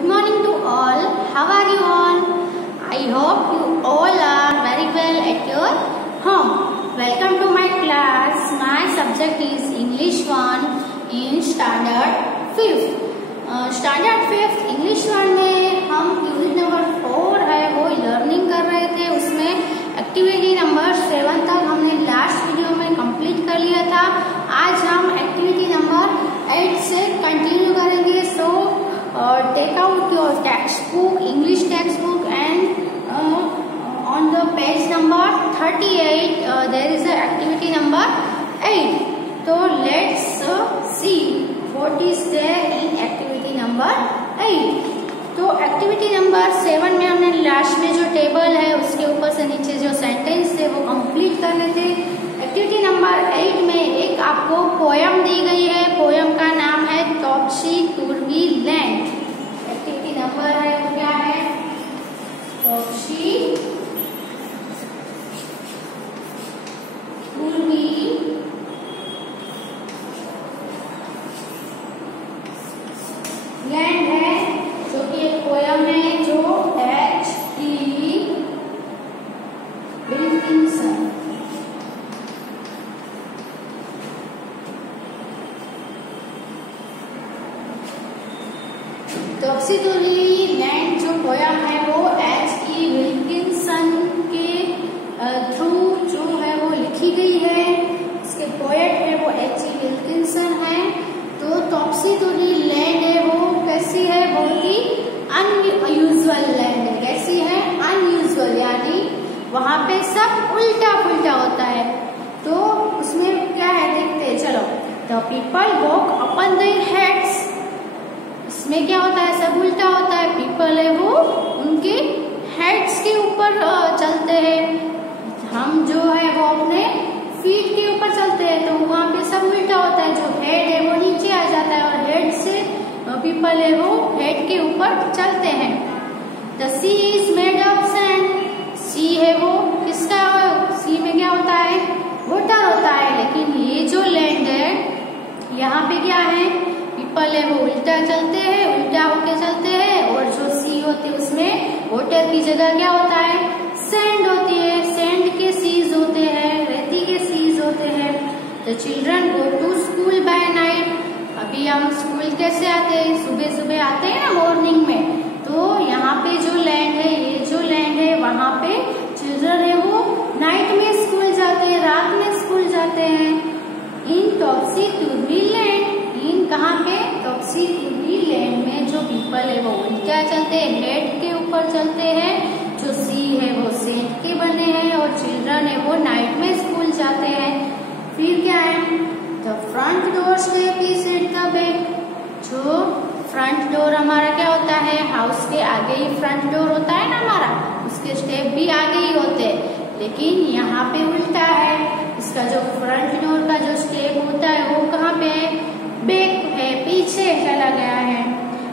Good morning to all. How are you all? I hope you all are very well at your home. Welcome to my class. My subject is English 1 in Standard 5th. Standard 5th English 1 में हम unit number 4 है वो learning कर रहे थे. उसमें activity number 7 तक हमने लास्ट वीडियो में कंप्लीट कर लिया था. आज हम एक्टिविटी नंबर 8 से कंटिन्यू करेंगे. सो take out your textbook, English textbook, and on the page number 38 there is a activity number 8. So let's see what is there in activity number 8. तो activity number 7 में हमने लास्ट में जो table है उसके ऊपर से नीचे जो सेंटेंस थे वो कंप्लीट करने थे. एक्टिविटी नंबर 8 में एक आपको पोयम दी गई है. पोयम का नाम है तोप्सी तुर्बी लैंड. एक्टिविटी नंबर है वो क्या है? तोप्सी तुर्बी लैंड है जो कि एक पोयम है जो H.E. विल्किंसन तोप्सी तुर्बी लैंड जो पोयम है वो H.E. विल्किंसन के थ्रू जो है वो लिखी गई है. इसके पोएट है वो H.E. विल्किंसन है. तो तोप्सी तुर्बी लैंड है वो कैसी है? बहुत ही अनयूजुअल लैंड है. कैसी है? अनयूजुअल, यानी वहां पे सब उल्टा पुल्टा होता है. तो उसमें क्या है देखते हैं. चलो. The people walk upon their heads. इसमें क्या होता है? सब उल्टा होता है. पीपल है वो उनके हेड्स के ऊपर चलते हैं. हम जो है वो अपने फीट के ऊपर चलते हैं. तो वहां पे सब उल्टा होता है. जो हेड है वो नीचे आ जाता है और हेड से पीपल है वो हेड के ऊपर चलते हैं. The sea is made of sand. Sea है वो किसका? सी में क्या होता है? वाटर होता है. लेकिन ये जो लैंड है यहाँ पे क्या है? पीपल है वो उल्टा चलते हैं, उल्टा होके चलते हैं. और जो सी होती है उसमें वाटर की जगह क्या होता है? सैंड होती है. सैंड के सीज होते हैं, रेती के सीज होते हैं. The children go to school by night. अभी हम स्कूल कैसे आते हैं? सुबह सुबह आते हैं ना, मॉर्निंग में. तो यहाँ पे जो लैंड है, ये जो लैंड है वहाँ पे चिल्ड्रन है वो नाइट में स्कूल जाते हैं, रात में स्कूल जाते हैं. In topsy turvy land. इन कहाँ पे? तोप्सी तुर्बी लैंड में जो पीपल है वो उल्टा चलते हैं, हेड के ऊपर चलते हैं. जो सी है वो सैंड के बने हैं और चिल्ड्रन है वो नाइट में स्कूल जाते हैं. फिर क्या है? The front door step is at the back. जो फ्रंट डोर हमारा क्या होता है? हाउस के आगे ही फ्रंट डोर होता है ना हमारा. उसके स्टेप भी आगे ही होते हैं. लेकिन यहाँ पे उल्टा है. इसका जो फ्रंट डोर का जो स्टेप होता है वो कहाँ पे है? बैक है, पीछे चला गया है.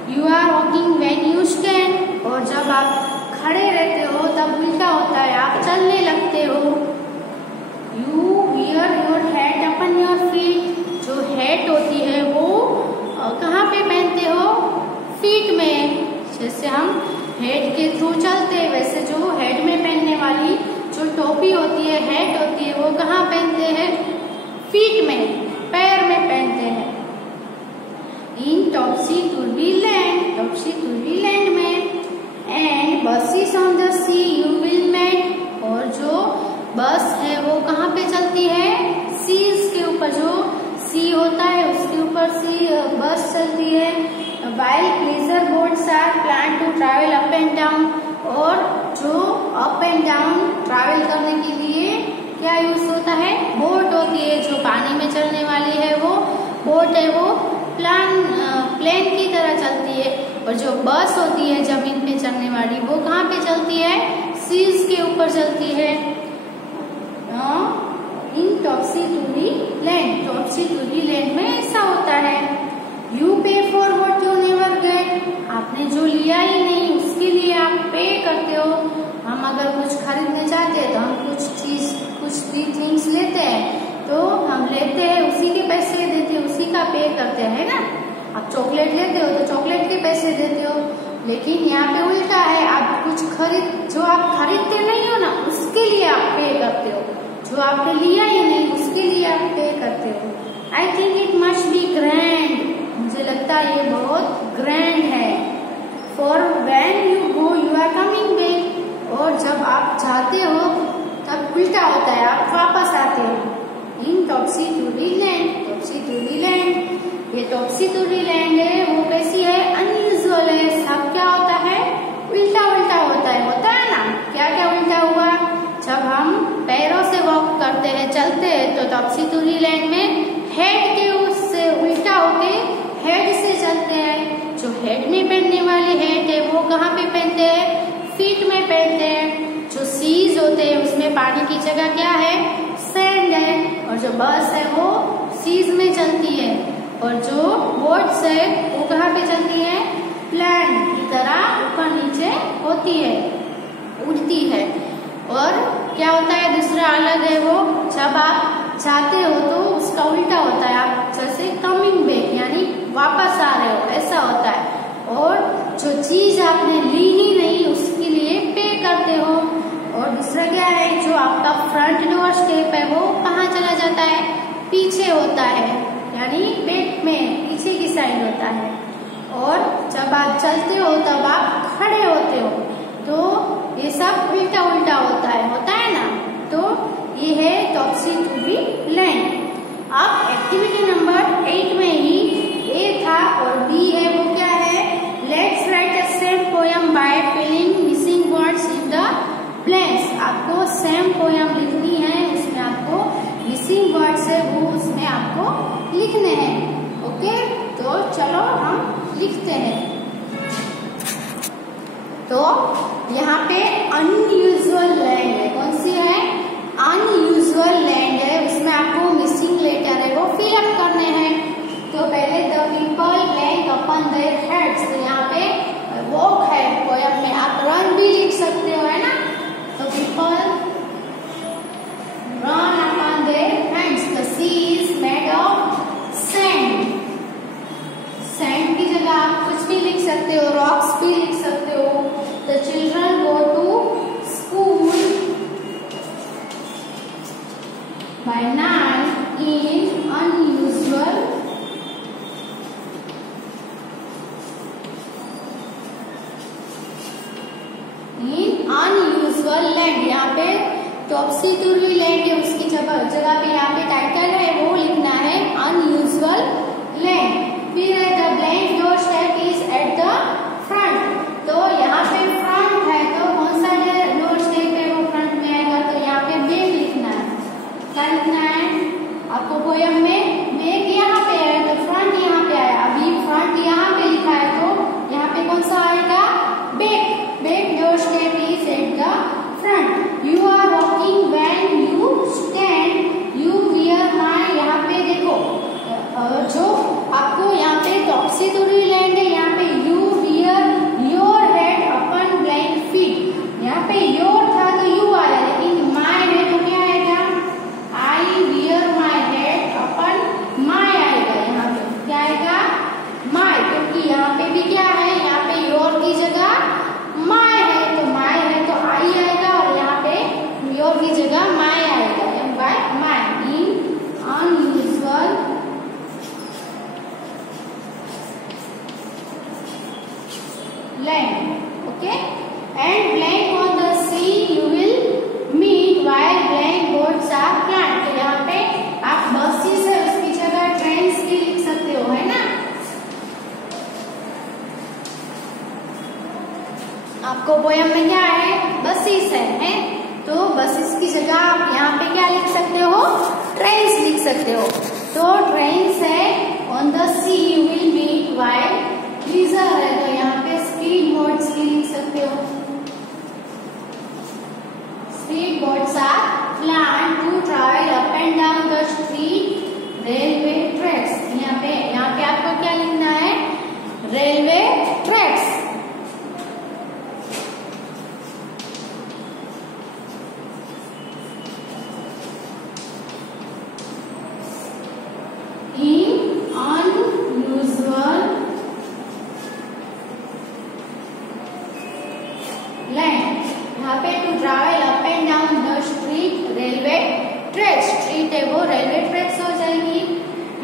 You are walking when you stand. और जब आप खड़े रहते हो तब उल्टा होता है, आप चलने लगते हो. You wear your hat upon your feet. जो हैट होती है वो कहाँ पे पहनते हो? फीट में. जैसे हम हेड के थ्रू चलते हैं वैसे जो हेड में पहनने वाली जो टोपी होती है, हैट होती है, वो कहाँ पहनते हैं? फीट में, पैर में पहनते हैं. In topsy turvy land. Topsy turvy land में. And buses on the sea you will met. और जो बस है वो कहाँ पे चलती है? सीज के ऊपर. जो सी होता है उसके ऊपर सी बस चलती है. While pleasure boats are plan to travel up and down. और जो अप एंड डाउन ट्रैवल करने के लिए क्या यूज होता है? बोट होती है. जो पानी में चलने वाली है वो बोट है वो प्लेन की तरह चलती है. और जो बस होती है जमीन पे चलने वाली वो कहाँ पे चलती है? सीज के ऊपर चलती है. इन topsy turvy land. Topsy turvy land में ऐसा होता है. You pay for what you never gate. आपने जो लिया ही नहीं उसके लिए आप पे करते हो. हम अगर कुछ खरीदने चाहते हैं तो हम कुछ थिंग्स लेते हैं तो हम लेते हैं, उसी के पैसे देते हैं, उसी का पे करते हैं ना. आप चॉकलेट लेते हो तो चॉकलेट के पैसे देते हो. लेकिन यहाँ पे उल्टा है, आप कुछ जो आप खरीदते नहीं हो ना उसके लिए आप पे करते हो, जो आपने लिया ही नहीं उसके लिए आप पे करते हो। I think it must be grand, मुझे लगता है ये बहुत ग्रैंड है। For when you go you are coming back, और जब आप जाते हो तब उल्टा होता है, आप वापस आते हो। इन टॉप्सी-टुरी लैंड, टॉप्सी-टुरी लैंड, ये टॉप्सी-टुरी लैंड है वो कैसी है, अनयूजुअल है। सब क्या होता है, उल्टा उल्टा होता है ना। क्या क्या उल्टा हुआ, जब हम पैरों से वॉक करते हैं, चलते हैं, तो टॉप्सी-टुरी लैंड में हेड के उससे उल्टा होके हेड से चलते हैं। जो हेड में पहनने वाले हेड है वो कहाँ पे पहनते हैं, फीट में पहनते हैं। जो सीज होते हैं उसमें पानी की जगह क्या है, सैंड है, और जो बस है वो सीज में चलती है, और जो बोट्स है वो कहाँ पे चलती है, प्लेन की तरह ऊपर नीचे होती है, उड़ती है। और क्या होता है दूसरा अलग है, वो जब आप जाते हो तो उसका उल्टा होता है, आप जैसे कमिंग बैक यानी वापस आ रहे हो ऐसा होता है। और जो चीज आपने ली ही नहीं उसके लिए पे करते हो। और दूसरा क्या है, जो आपका फ्रंट डोर स्टेप है वो कहाँ चला जाता है, पीछे होता है, यानी बैक में पीछे की साइड होता है। और जब आप चलते हो तब आप खड़े होते हो, तो ये सब उल्टा उल्टा होता है ना। तो ये है टॉप्सी-टुरी लैंड। अब एक्टिविटी नंबर 8 में ही ए था और बी है, वो क्या है, let's write a same poem by filling missing words in the blanks. आपको सेम पोयम लिखनी है, उसमें आपको मिसिंग वर्ड्स है वो उसमें आपको लिखने हैं। ओके, तो चलो हम लिखते हैं। तो यहाँ पे अनयूजुअल लैंड है, कौन सी है, अनयूजुअल लैंड है, उसमें आपको मिसिंग लेटर है वो फिलअप करने हैं। तो पहले the people blank upon their heads, तो यहाँ पे वॉक है पोयम में, आप रन भी लिख सकते हो, है ना। तो people run upon their heads, the sea is made of sand, sand की जगह आप कुछ भी लिख सकते हो, रॉक्स भी लिख सकते हो। The children go to school by night in unusual land. यहाँ पे टॉप्सी-टुरी लैंड है, उसकी जगह पे यहाँ पे टाइटल है वो लिखना है अनयूजुअल लैंड। फिर है the blank door step is at the front, तो यहाँ पे फ्रंट है तो कौन सा डोर स्टेप है वो फ्रंट में आएगा, तो यहाँ पे बैक लिखना है। क्या लिखना है आपको पोयम में, बैक यहाँ पे है तो फ्रंट यहाँ पे आया, अभी फ्रंट यहाँ पे लिखा है तो यहाँ पे कौन सा आएगा, back. Back doorstep is at the front. You are walking when you stand, you wear my, यहाँ पे देखो जो आपको यहाँ पे टॉप्सी-टुरी लैंड है, यहाँ पे you wear your head upon blank feet, यहाँ पे योर था तो यू आया, लेकिन माय है तो क्या आएगा, I wear my head upon my आएगा। यहाँ पे क्या आएगा, माय, क्योंकि यहाँ पे भी क्या है, यहाँ पे योर की जगह माय है तो माय है तो आई आएगा, और यहाँ पे योर की जगह माय आएगा, by my. In unusual land, okay, and blank on the sea you will meet while blank boats are plant. तो यहाँ पे आप बसेस है उसकी जगह ट्रेन्स भी लिख सकते हो, है ना। आपको पोयम में क्या है, बसेस है तो बसेस की जगह आप यहाँ पे क्या लिख सकते हो, ट्रेन्स लिख सकते हो। तो ट्रेन्स है on the sea you will meet while leisure है तो यहाँ पे स्पीड बोट्स भी लिख सकते हो। Speed boats are planned to travel up and down the street railway tracks. यहाँ पे आपको क्या लिखना है, रेलवे ट्रैक्स। लैंड। यहाँ पे to travel up and down the street railway track, street है वो रेलवे ट्रैक्स हो जाएगी।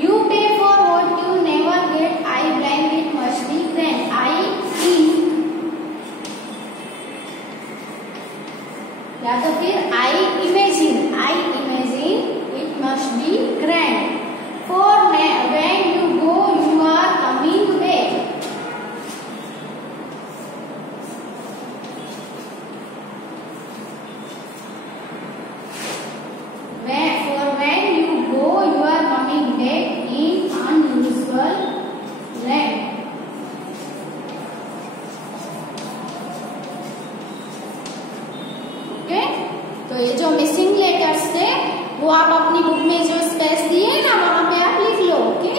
You pay for what you never get, I blanket must be grand, I think या तो फिर I imagine it must be grand. For when you go you are coming back, for when you go you are coming back in unusual land। Okay, तो ये जो missing letters थे वो आप अपनी बुक में जो स्पेस दिए है ना वहां पे आप लिख लो। ओके,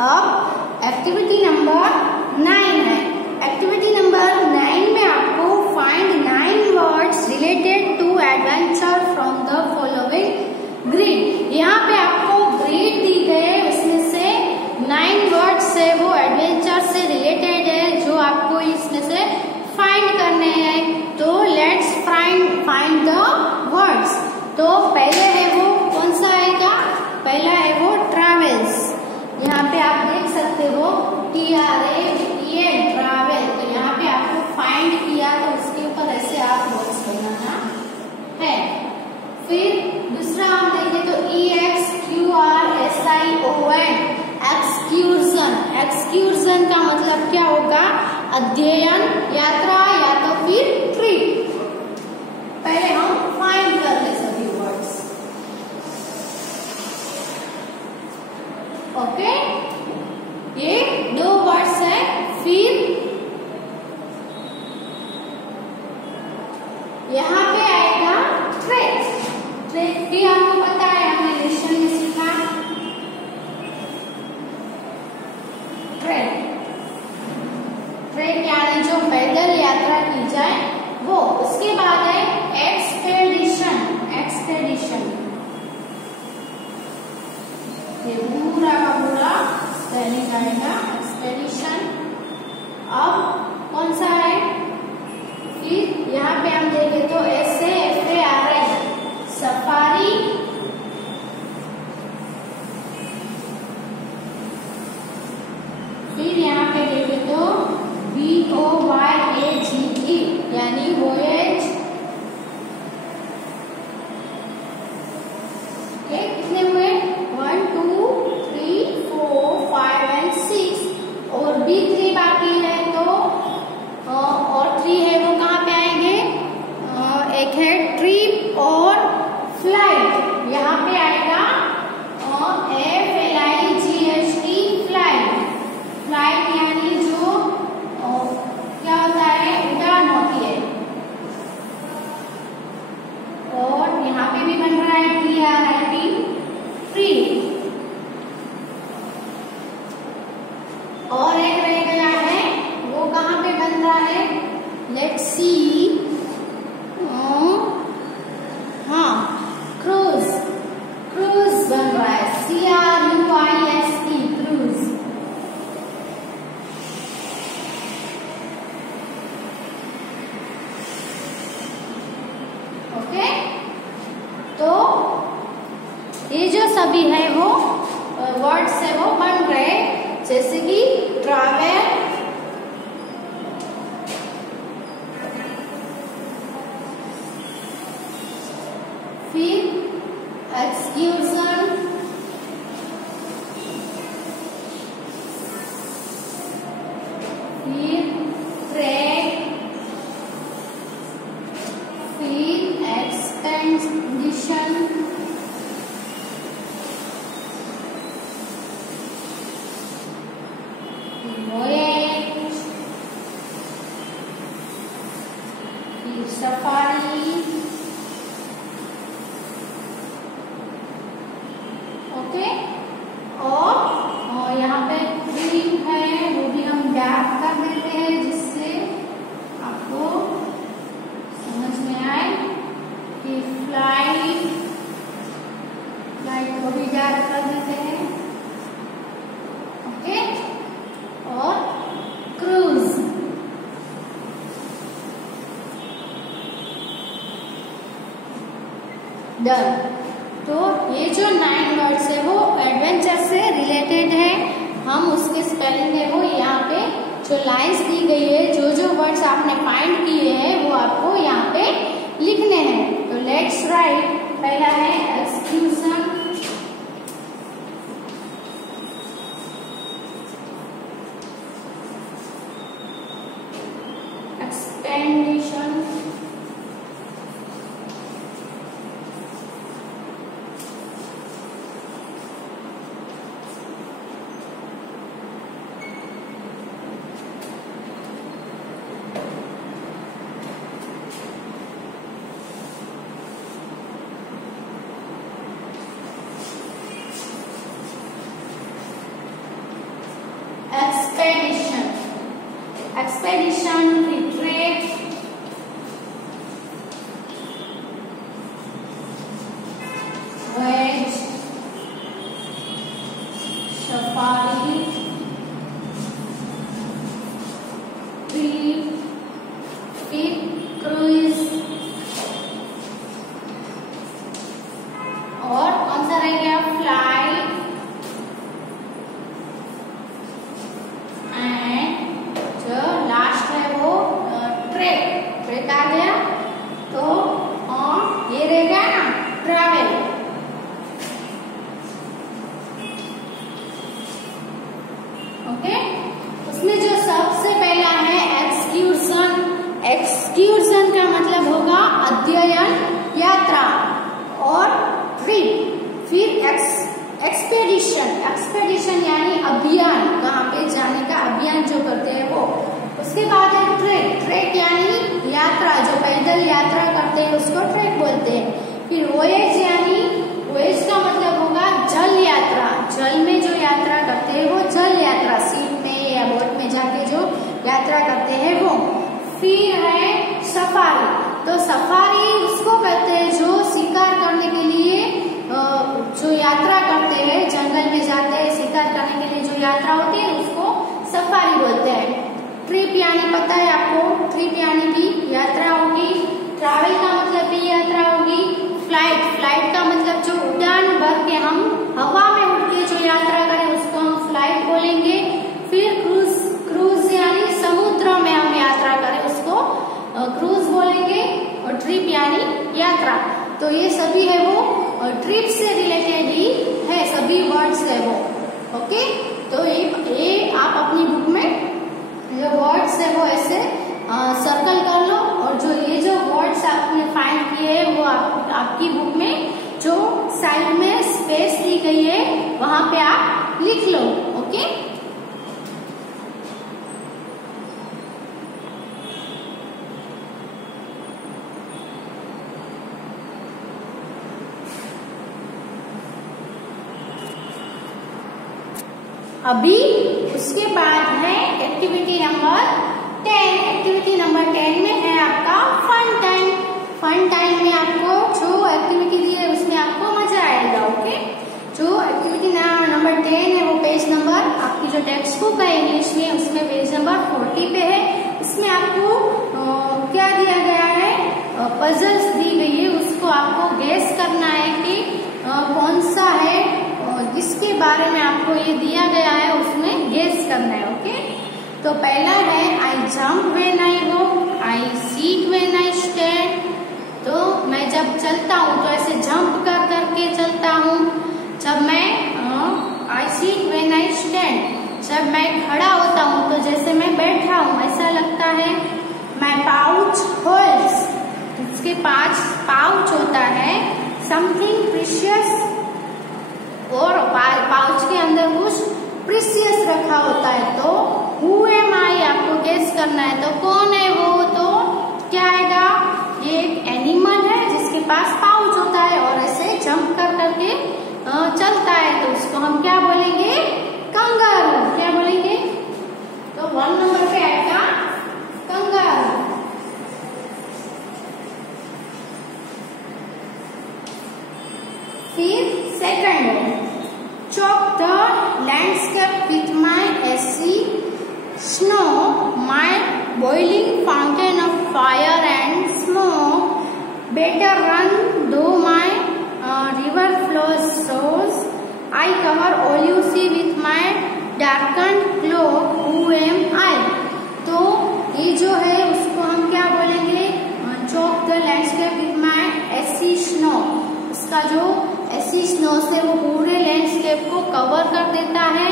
अब एक्टिविटी नंबर 9 है। एक्टिविटी नंबर 9 में आपको find 9 words related to adventure from the following grid. यहाँ पे आपको ग्रिड दी गए, उसमें से 9 वर्ड्स है वो एडवेंचर से रिलेटेड है जो आपको इसमें से फाइंड करने हैं। तो लेट्स फाइंड द वर्ड्स। तो पहले है वो कौन सा आएगा, पहला है वो ट्रैवल्स। यहाँ पे आप देख सकते हो TRAVEL ट्रैवल। तो यहाँ पे आपको फाइंड किया तो उसके ऊपर ऐसे आप वर्ड्स बनाना है। फिर दूसरा हम देखें तो EXQRSION एक्सक्यूर्जन। एक्सक्यूर्जन का मतलब क्या होगा, अध्ययन, यात्रा या तो फिर ट्रिप। पहले हम फाइंड कर ले सभी वर्ड्स। ओके, ये 2 वर्ड्स है। फिर यहाँ पे आएगा ट्रेक। ट्रेक भी आपको पता है, हमने लेसन में सीखा। ट्रेक यानी जो पैदल यात्रा की जाए वो। उसके बाद है एक्सपेडिशन। ये पूरा का पूरा स्पेलिंग आएगा एक्सपेडिशन। अब कौन सा है, फिर यहाँ पे हम देखें तो SAFARI सफारी। फिर यहाँ पे देखें तो VOYAGE यानी वोयेज। कितने हुए, 1 2 3 4 5 एंड 6 और भी 3 बाकी है। तो और 3 है वो कहाँ पे आएंगे, एक है ट्रिप और फ्लाइट। यहाँ पे आएगा FLIGHT फ्लाइट। फ्लाइट यानी जो क्या होता है, उड़ान होती है। और यहाँ पे भी बन रहा है TRIP फ्री। और एक रह गया है, वो कहाँ पे बन रहा है, लेट्स सी। हाँ, क्रूज। क्रूज बन रहा है CRUISE क्रूज। ओके, तो ये जो सभी है वो वर्ड्स है वो बन गए, जैसे कि ट्रैवल, फिर एक्सक्यूर्जन, फिर ट्रैक, फिर एक्सपेडिशन, वोयेज, सफारी, ओके। और यहाँ पे ट्री है, वो भी हम गैप कर देते हैं जिससे आपको समझ में आए कि फ्लाइट को भी गैप कर देते हैं, ओके। और क्रूज, डन। तो ये जो 9 वर्ड्स है वो एडवेंचर से रिलेटेड है। हम उसके स्पेलिंग है वो यहाँ पे जो लाइंस दी गई है, जो जो वर्ड्स आपने फाइंड किए हैं वो आपको यहाँ पे लिखने हैं। तो लेट्स राइट। पहला है excursion, expedition, expedition, expedition, retreat, voyage, safari, trip, cruise. और कौन सा रह गया? फ्लाइट एंड जो लास्ट है वो ट्रेक, ट्रेक आ गया। तो ये रह गया ना ट्रैवल, ओके। उसमें जो सबसे पहला है एक्सक्यूशन। एक्सक्यूशन का मतलब होगा अध्ययन, यात्रा। और ट्रिप, फिर एक्सपेडिशन, एक्सपेडिशन यानी अभियान, कहाँ पे जाने का अभियान जो करते हैं वो। उसके बाद है ट्रेक, ट्रेक यानी यात्रा, जो पैदल यात्रा करते हैं उसको ट्रेक बोलते हैं। फिर वॉयेज यानी, वॉयेज का मतलब होगा जल यात्रा, जल में जो यात्रा करते हैं वो जल यात्रा, सीप में या बोट में जाके जो यात्रा करते हैं वो। फिर है सफारी, तो सफारी उसको कहते हैं जो शिकार करने के लिए जो यात्रा करते हैं, जंगल में जाते हैं शिकार करने के लिए जो यात्रा होती है उसको सफारी बोलते हैं। ट्रिप यानी पता है आपको, ट्रिप यानी भी यात्रा होगी। ट्रैवल का मतलब भी यात्रा होगी। फ्लाइट, फ्लाइट का मतलब जो उड़ान भर के हम हवा में उड़ के जो यात्रा करें उसको हम फ्लाइट बोलेंगे। फिर क्रूज, क्रूज यानी समुद्र में हम यात्रा करें उसको क्रूज बोलेंगे। और ट्रिप यानी यात्रा। तो ये सभी है वो ट्रिप से रिलेटेड ही है, सभी वर्ड्स है वो, ओके। तो ये आप अपनी बुक में जो वर्ड्स है वो ऐसे सर्कल कर लो। और जो ये जो वर्ड्स आपने फाइंड किए हैं वो आपकी बुक में जो साइड में स्पेस दी गई है वहां पे आप लिख लो, ओके। अभी उसके बाद है एक्टिविटी नंबर 10। एक्टिविटी नंबर 10 में है आपका फन टाइम। फन टाइम में आपको जो एक्टिविटी दी है उसमें आपको मजा आएगा, ओके। जो एक्टिविटी नंबर 10 है वो पेज नंबर, आपकी जो टेक्स्ट बुक है इंग्लिश में उसमें पेज नंबर 40 पे है। इसमें आपको क्या दिया गया है? पजल्स दी गई है, उसको आपको गेस करना है कि कौन सा है जिसके बारे में आपको ये दिया गया है उसमें गेस करना है, ओके। तो पहला है I jump when I walk, I seat when I stand. तो मैं जब चलता हूँ तो ऐसे जंप कर करके चलता हूँ। जब मैं आई सीट व्हेन आई स्टैंड, जब मैं खड़ा होता हूँ तो जैसे मैं बैठा हूँ ऐसा लगता है। माय पाउच होल्ड्स, इसके 5 पाउच होता है समथिंग प्रीशियस, और पाउच के अंदर कुछ प्रीशियस रखा होता है। तो हु एम आई आपको गेस करना है, तो कौन है वो? तो क्या आएगा? पास पाउच होता है और ऐसे जंप कर करके चलता है, तो उसको हम क्या बोलेंगे? कंगारू। क्या बोलेंगे? तो 1 नंबर पे आएगा कंगारू। फिर सेकंड है, chalk the landscape with my AC snow, my boiling fountain of fire and smoke, better run though my river flows sours, I cover all you see with my darkened cloak, who am I? तो ये जो है उसको हम क्या बोलेंगे? Chalk the landscape with my AC snow. उसका जो एसी स्नो से वो पूरे लैंडस्केप को कवर कर देता है,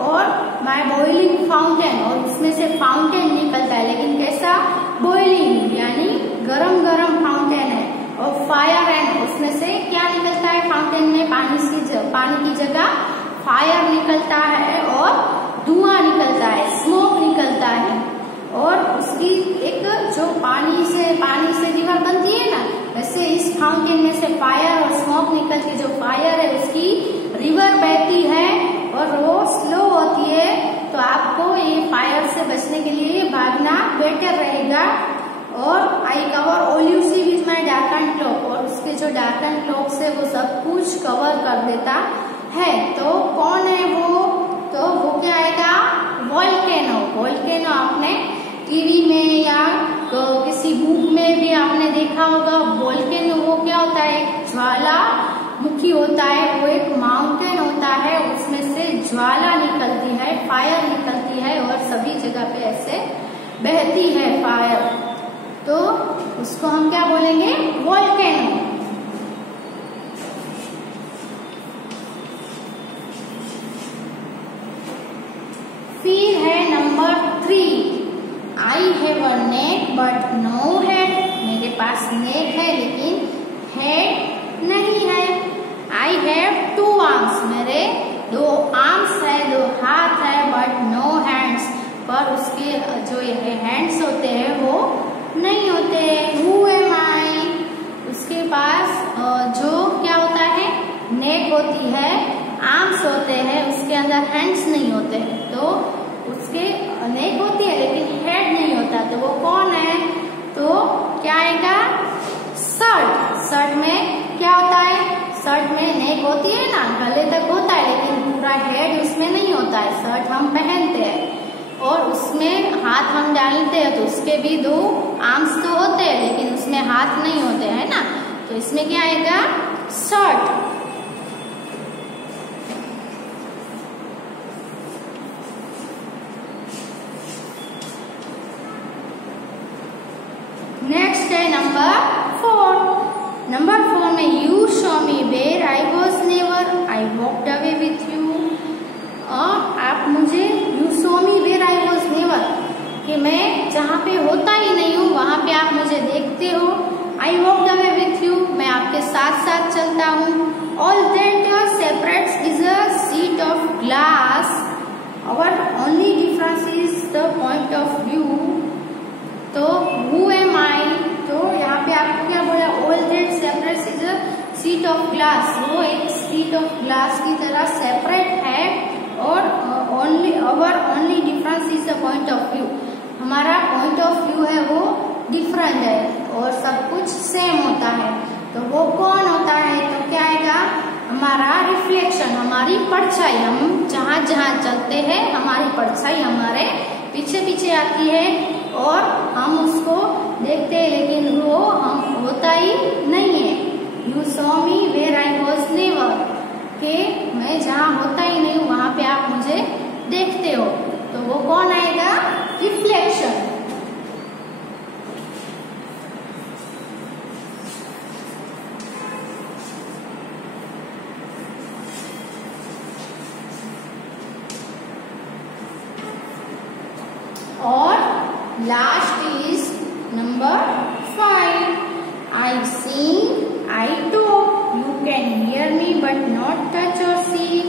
और माई बॉइलिंग फाउंटेन, और उसमें से फाउंटेन निकलता है, लेकिन कैसा? बॉइलिंग यानी गरम गरम फाउंटेन है। और फायर एंड, उसमें से क्या निकलता है? फाउंटेन में पानी की जगह फायर निकलता है और धुआं निकलता है, स्मोक निकलता है। और उसकी एक जो पानी से रिवर बनती है ना, वैसे इस फाउंटेन में से फायर और स्मोक निकल के जो फायर है उसकी रिवर बहती है और वो स्लो होती है। तो आपको ये फायर से बचने के लिए भागना बेटर रहेगा। और I cover all you see with my darken cloak, और उसके जो डार्कन क्लोक से वो सब कुछ कवर कर देता है। तो कौन है वो? तो वो क्या आएगा? वोल्केनो। वोल्केनो आपने टीवी में या किसी बुक में भी आपने देखा होगा। वोल्केनो वो क्या होता है? एक ज्वालामुखी होता है, वो एक माउंटेन होता है, उसमें से ज्वाला निकलती है, फायर निकलती है और सभी जगह पे ऐसे बहती है फायर। तो उसको हम क्या बोलेंगे? वोल्केनो। फिर है number 3, I have a neck but no head. मेरे पास नेक है लेकिन हेड नहीं है। आई हैव 2 आर्म्स, मेरे 2 आर्म्स है, 2 हाथ है, बट नो हैंड्स, पर उसके जो ये हैंड्स होते हैं वो नहीं होते। हु एम आई? उसके पास जो क्या होता है? नेक होती है, आर्म्स होते हैं, उसके अंदर हैंड्स नहीं होते। तो उसके नेक होती है लेकिन हेड नहीं होता, तो वो कौन है? तो क्या आएगा? शर्ट। शर्ट में क्या होता है? शर्ट में नेक होती है ना, गले तक होता है, लेकिन पूरा हेड उसमें नहीं होता है। शर्ट हम पहनते हैं और उसमें हाथ हम डालते हैं, तो उसके भी 2 आर्म्स तो होते हैं लेकिन उसमें हाथ नहीं होते हैं ना। तो इसमें क्या आएगा? शर्ट। नेक्स्ट है नंबर 4। नंबर 4 में you show me where I was never, I walked away with you. आप मुझे you show me where I was never, कि मैं जहाँ पे होता ही नहीं हूँ वहाँ पे आप मुझे देखते हो। I walked away with you, मैं आपके साथ साथ चलता हूँ। All that separates is a sheet of glass, our only difference is the point of view. तो हु एम आई? तो यहाँ पे आपको क्या बोला? All that separates is a sheet of glass, वो एक शीट ऑफ ग्लास की तरह सेपरेट है। और only our only difference is the point of view, हमारा पॉइंट ऑफ व्यू है वो डिफरेंट है और सब कुछ सेम होता है। तो वो कौन होता है? तो क्या आएगा? हमारा रिफ्लेक्शन, हमारी परछाई। हम जहाँ जहाँ चलते हैं हमारी परछाई हमारे पीछे पीछे आती है और हम उसको देखते हैं, लेकिन वो हम होता ही नहीं है। You saw me where I was never, कि मैं जहाँ होता ही नहीं हूँ वहाँ पे आप मुझे देखते हो। तो वो कौन आएगा? रिफ्लेक्शन। और last is number 5, I sing, I talk, you can hear me but not touch और सी।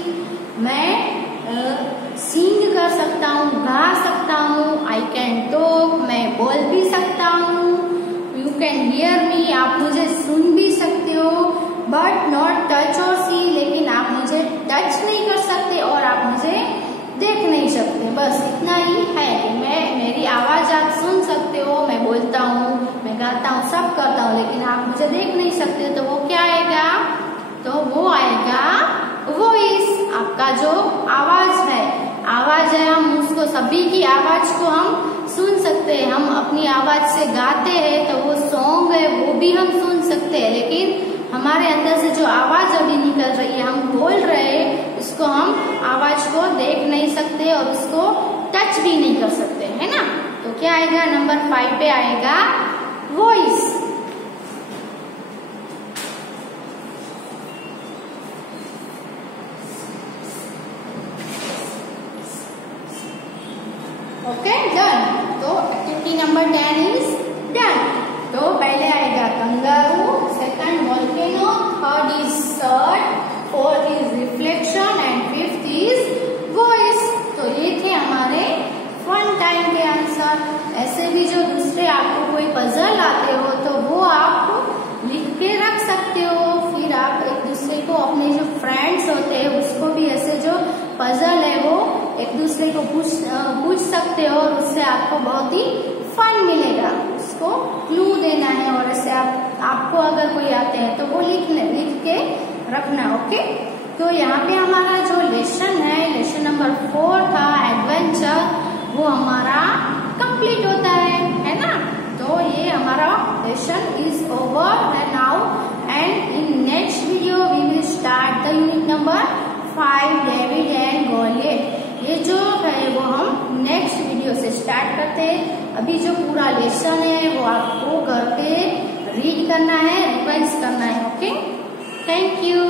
मैं सिंग कर सकता हूँ, गा सकता हूँ, आई कैन टॉक, मैं बोल भी सकता हूँ, यू कैन हियर मी, आप मुझे सुन भी सकते बट नॉट टच और सी, लेकिन आप मुझे टच नहीं कर सकते और आप मुझे देख नहीं सकते। बस इतना ही है कि मेरी आवाज आप सुन सकते हो, मैं बोलता हूँ, मैं गाता हूँ, सब करता हूँ, लेकिन आप मुझे देख नहीं सकते। तो वो क्या आएगा? तो वो आएगा वॉइस, आपका जो आवाज है। आवाज है, हम उसको, सभी की आवाज को हम सुन सकते हैं। हम अपनी आवाज से गाते हैं तो वो सॉन्ग है वो भी हम सुन सकते हैं, लेकिन हमारे अंदर से जो आवाज अभी निकल रही है, हम बोल रहे हैं, उसको हम आवाज को देख नहीं सकते और उसको टच भी नहीं कर सकते, है ना। तो क्या आएगा? नंबर 5 पे आएगा वॉइस। Okay, done. तो एक्टिविटी नंबर 10 इज डन। तो पहले आएगा kangaroo, second volcano, third is shirt, fourth is reflection and fifth is voice. तो ये थे हमारे फन टाइम के आंसर। ऐसे भी जो दूसरे आपको कोई पजल आते हो तो वो आप लिख के रख सकते हो, फिर आप एक दूसरे को, अपने जो फ्रेंड्स होते हैं उसको भी ऐसे जो पजल है वो एक दूसरे को पूछ सकते हो और उससे आपको बहुत ही फन मिलेगा। उसको क्लू देना है और ऐसे आपको अगर कोई आते हैं तो वो लिख के रखना। ओके, तो यहाँ पे हमारा जो लेसन है, लेसन नंबर 4 था एडवेंचर, वो हमारा कंप्लीट होता है ना। तो ये हमारा lesson is over now and in next video we will start the unit number 5 David and Goliath. ये जो है वो हम नेक्स्ट वीडियो से स्टार्ट करते हैं। अभी जो पूरा लेसन है वो आपको घर पे रीड करना है, रिवाइज करना है। Okay, thank you.